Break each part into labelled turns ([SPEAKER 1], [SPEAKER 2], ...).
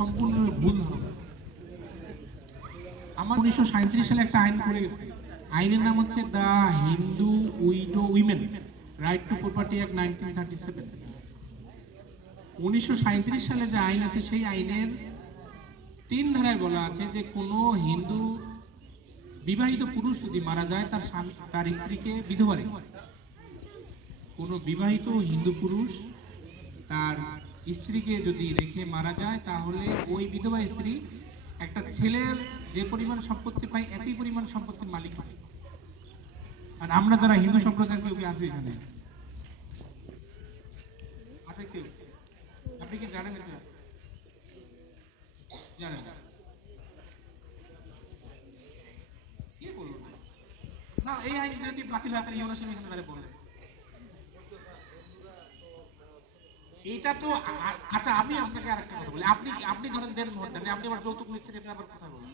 [SPEAKER 1] সম্পূর্ণ ভুল ধারণা আমার উনিশশো সালে একটা আইন করে গেছে। আইনের নাম হচ্ছে the Hindu widow women, right to property act nineteen thirty seven. উনিশশো সালে যে আইন আছে, সেই আইনের তিন ধারায় বলা আছে যে কোনো হিন্দু বিবাহিত পুরুষ যদি মারা যায়, তার স্বামী, তার স্ত্রীকে বিধবা রেখে কোনো বিবাহিত হিন্দু পুরুষ তার স্ত্রীকে যদি রেখে মারা যায়, তাহলে ওই বিধবা স্ত্রী একটা ছেলের যে পরিমাণ সম্পত্তি পায়, একই পরিমাণ সম্পত্তির মালিক হয়। আর আমরা যারা হিন্দু সম্প্রদায়ের কেউ কি আছে এখানে? আছে কেউ? আপনি কি জানেন জানেন। কি বলব না, এই আইন যদি বাতিল হাতের ইউনো সেমি এখানে দাঁড়িয়ে এটা তো আচ্ছা আমি আপনাকে আরেকটা কথা বলি আপনি আপনি ধরেন দেন ভোট দেন আপনি আবার যৌতুক নিচ্ছেন, এটা আবার কথা বলেন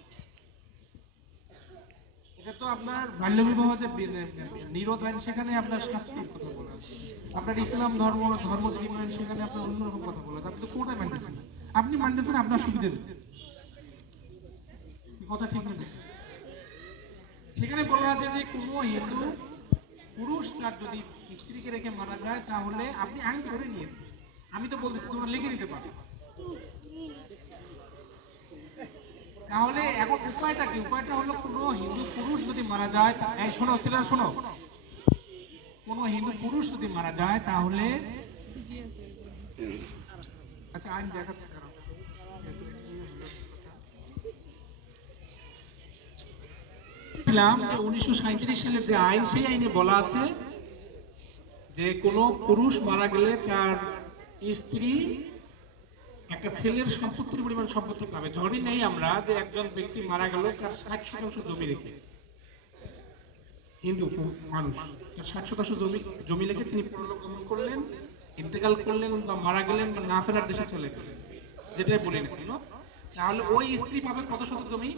[SPEAKER 1] এটা তো আপনার বাল্য বিবাহ যে নিরোধ আইন, সেখানে আপনার শাস্তির কথা বলা। আপনার ইসলাম ধর্ম ধর্ম যদি মানেন সেখানে আপনার অন্যরকম কথা বলা আপনি তো কোনটাই মানতেছেন না। আপনি মানতেছেন, আপনার সুবিধা কথা ঠিক নেই সেখানে বলা আছে যে, কোনো হিন্দু পুরুষ তার যদি স্ত্রীকে রেখে মারা যায়, তাহলে আপনি আইন করে নিয়ে। আমি তো বলতেছি, তোমরা লিখে নিতে পারো। তাহলে এখন উপায়টা কি? উপায়টা হলো কোনো হিন্দু পুরুষ যদি মারা যায় এই শোনো ছেলেরা, শোনো। কোনো হিন্দু পুরুষ যদি মারা যায়, তাহলে আচ্ছা আইন দেখাচ্ছে উনিশশো সালের যে আইন, সেই আইনে বলা আছে যে কোনো পুরুষ মারা গেলে তার স্ত্রী একটা ছেলের সম্পত্তির পরিমাণ সম্পত্তি পাবে। ধরে নেই আমরা যে একজন ব্যক্তি মারা গেল, তার ষাট শতাংশ জমি রেখে। হিন্দু মানুষ, তার ষাট শতাংশ জমি জমি রেখে তিনি পরলোক গমন করলেন, ইন্তেকাল করলেন, বা মারা গেলেন, বা না ফেরার দেশে চলে গেলেন। যেটাই বলি না কেন, তাহলে ওই স্ত্রী পাবে কত শত জমি?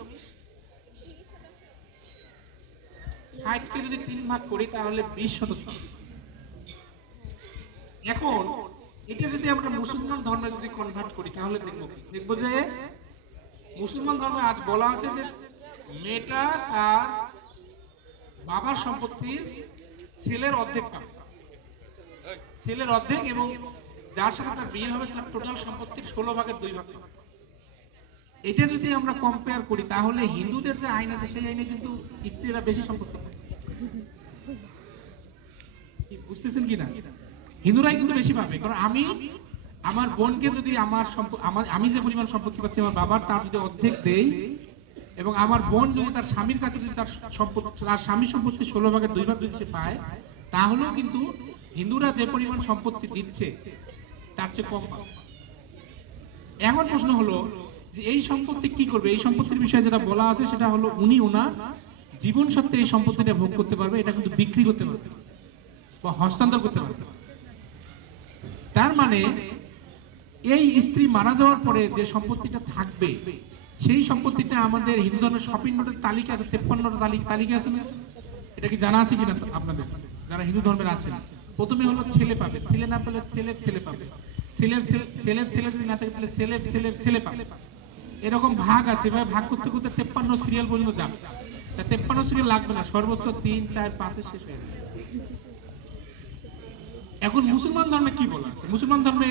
[SPEAKER 1] ষাটকে যদি তিন ভাগ করি, তাহলে বিশ শত এখন এটা যদি আমরা মুসলমান ধর্মে যদি কনভার্ট করি, তাহলে দেখব? দেখব যে মুসলমান ধর্মে আজ বলা আছে যে মেয়েটা তার বাবার সম্পত্তির ছেলের অর্ধেক ছেলের অর্ধেক এবং যার সাথে তার বিয়ে হবে, তার টোটাল সম্পত্তির ষোলো ভাগের দুই ভাগ এটা যদি আমরা কম্পেয়ার করি, তাহলে হিন্দুদের যে আইন আছে, সেই আইনে কিন্তু স্ত্রীরা বেশি সম্পত্তি বুঝতেছেন কি না? হিন্দুরাই কিন্তু বেশি পাবে কারণ আমি আমার বোনকে যদি আমার আমার, আমি যে পরিমাণ সম্পত্তি পাচ্ছি, আমার বাবার তার যদি অর্ধেক দেই, এবং আমার বোন যদি তার স্বামীর কাছে যদি তার সম্পত্তি, তার স্বামী সম্পত্তি ষোলো ভাগের দুই ভাগ যদি সে পায়, তাহলেও কিন্তু হিন্দুরা যে পরিমাণ সম্পত্তি দিচ্ছে, তার চেয়ে কম পাবে। এখন প্রশ্ন হলো যে এই সম্পত্তি কি করবে? এই সম্পত্তির বিষয়ে যেটা বলা আছে, সেটা হলো উনি ওনার জীবন সত্ত্বে এই সম্পত্তিটা ভোগ করতে পারবে, এটা কিন্তু বিক্রি করতে পারবে, বা হস্তান্তর করতে পারবে। তার মানে এই স্ত্রী মারা যাওয়ার পরে যে সম্পত্তিটা থাকবে, সেই সম্পত্তিটা আমাদের হিন্দু ধর্মের শপিং নোটের তালিকা আছে, তেপ্পান্নটা তালিকা তালিকা আছে না? এটা কি জানা আছে কিনা আপনাদের? যারা হিন্দু ধর্মের আছেন, প্রথমে হলো ছেলে পাবে। ছেলে না পেলে ছেলের ছেলে পাবে। ছেলের ছেলের ছেলে যদি না থাকে, তাহলে ছেলের ছেলের ছেলে পাবে। এরকম ভাগ আছে, এভাবে ভাগ করতে করতে তেপ্পান্ন সিরিয়াল পর্যন্ত যাবে। তা তেপ্পান্ন সিরিয়াল লাগবে না, সর্বোচ্চ তিন, চার, পাঁচে শেষ হয়ে যাবে। এখন মুসলমান ধর্মে কি বলা আছে? মুসলমান ধর্মে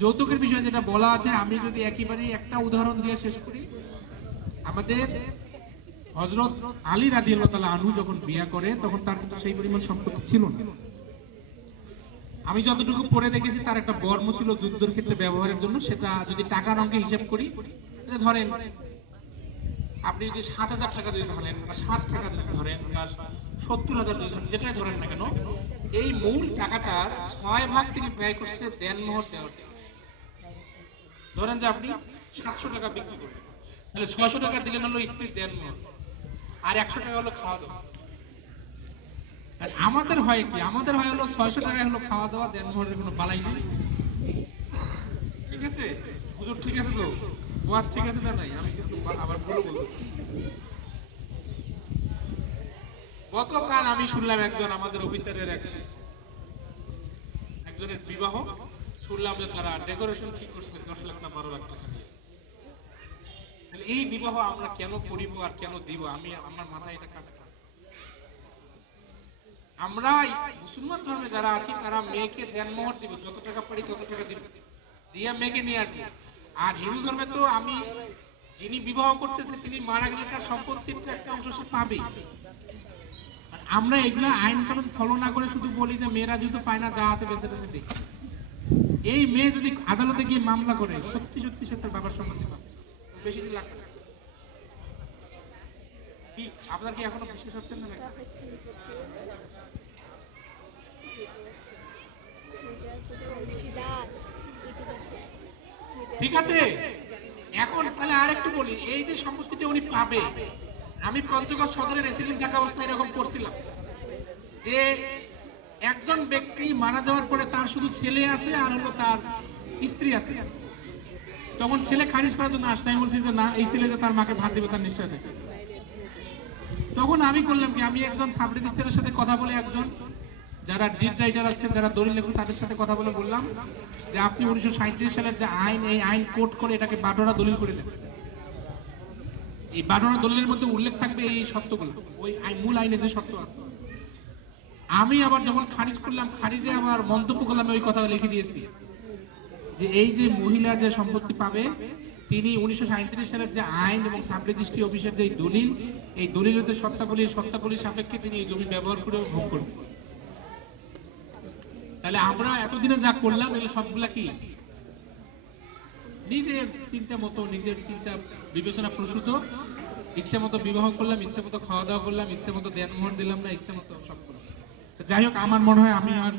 [SPEAKER 1] যৌতুকের বিষয়ে যেটা বলা আছে, আমি যদি একেবারে একটা উদাহরণ দিয়ে শেষ করি, আমাদের হজরত আলী রাজি আল্লাহ আনু যখন বিয়া করে, তখন তার কিন্তু সেই পরিমাণ সম্পত্তি ছিল না। আমি যতটুকু পড়ে দেখেছি, তার একটা বর্ম ছিল যুদ্ধের ক্ষেত্রে ব্যবহারের জন্য, সেটা যদি টাকার অঙ্কে হিসাব করি ধরেন আপনি যদি সাত হাজার টাকা যদি ধরেন বা সাত হাজার টাকা যদি ধরেন বা সত্তর হাজার যদি ধরেন, যেটাই ধরেন না কেন, এই মূল টাকাটার ছয় ভাগ তিনি ব্যয় করছে দেন দেনমোহর দেওয়ার। ধরেন যে আপনি সাতশো টাকা বিক্রি করবেন তাহলে ছয়শো টাকা দিলেন হলো স্ত্রীর দেনমোহর আর একশো টাকা হলো খাওয়া দাওয়া। আমাদের হয় কি? আমাদের হয় হলো ছয়শো টাকা হলো খাওয়া দাওয়া, দেন দেনমোহরের কোনো বালাই নেই। ঠিক আছে? হুজুর, ঠিক আছে তো? ওয়াজ ঠিক আছে না নাই? আমি কিন্তু আবার ভুল বলব। গতকাল আমি শুনলাম একজন আমাদের অফিসারের এক একজনের বিবাহ। শুনলাম যে তারা ডেকোরেশন কি করছে, দশ লাখ না বারো লাখ টাকা দিয়ে। এই বিবাহ আমরা কেন করিব আর কেন দিব? আমি, আমার মাথায় এটা কাজ করে। আমরা মুসলমান ধর্মে যারা আছি, তারা মেয়েকে দেনমোহর দিব। যত টাকা পারি তত টাকা দিব। দিয়ে মেয়েকে নিয়ে আসব। আর হিন্দু ধর্মে তো আমি যিনি বিবাহ করতেছে, তিনি মারা গেলে তার সম্পত্তির তো একটা অংশ সে পাবেই। আমরা এগুলো আইন কানুন ফলো না করে শুধু বলি যে মেয়েরা যেহেতু পায় না, যা আছে বেঁচে বেঁচে দিই এই মেয়ে যদি আদালতে গিয়ে মামলা করে, সত্যি সত্যি সে তার বাবার সম্পত্তি পাবে। বেশি দিন লাগবে। আপনার কি এখনও বিশ্বাস হচ্ছে না? ঠিক আছে? এখন তাহলে আর একটু বলি, এই যে সম্পত্তিটা উনি পাবে, আমি পঞ্চগড় সদরে রেসিডেন্ট থাকা অবস্থায় এরকম করছিলাম। যে একজন ব্যক্তি মারা যাওয়ার পরে তার শুধু ছেলে আছে আর হলো তার স্ত্রী আছে। তখন ছেলে খারিজ করার জন্য আসছে। আমি বলছি যে না, এই ছেলে যে তার মাকে ভাত দিবে তার নিশ্চয় নেই তখন আমি করলাম কি, আমি একজন সাব রেজিস্ট্রারের সাথে কথা বলে একজন, যারা ডিড রাইটার আছে, যারা দলিল লেখক, তাদের সাথে কথা বলে বললাম। যে আপনি উনিশশো সাঁইত্রিশ সালের যে আইন, এই আইন কোট করে এটাকে বাটোরা দলিল করে দেন। এই বাটোরা দলিলের মধ্যে উল্লেখ থাকবে এই সত্যগুলো। ওই মূল আইনে যে আছে। আমি আবার যখন খারিজ করলাম, খারিজে আবার মন্তব্য করলাম ওই কথা লিখে দিয়েছি। যে এই যে মহিলা যে সম্পত্তি পাবে, তিনি উনিশশো সালের যে আইন এবং সাব রেজিস্ট্রি অফিসের যে দলিল, এই দলিল হতে সত্তাবলী সত্তাবলী সাপেক্ষে তিনি এই জমি ব্যবহার করে ভোগ করবেন। তাহলে আমরা এতদিনে যা করলাম, এগুলো সবগুলা কি? নিজের চিন্তা মতো, নিজের চিন্তা বিবেচনা প্রসূত, ইচ্ছে মতো বিবাহ করলাম, ইচ্ছে মতো খাওয়া দাওয়া করলাম, ইচ্ছে মতো দেনমোহর দিলাম না, ইচ্ছে মতো সব করলাম যাই হোক, আমার মনে হয় আমি আর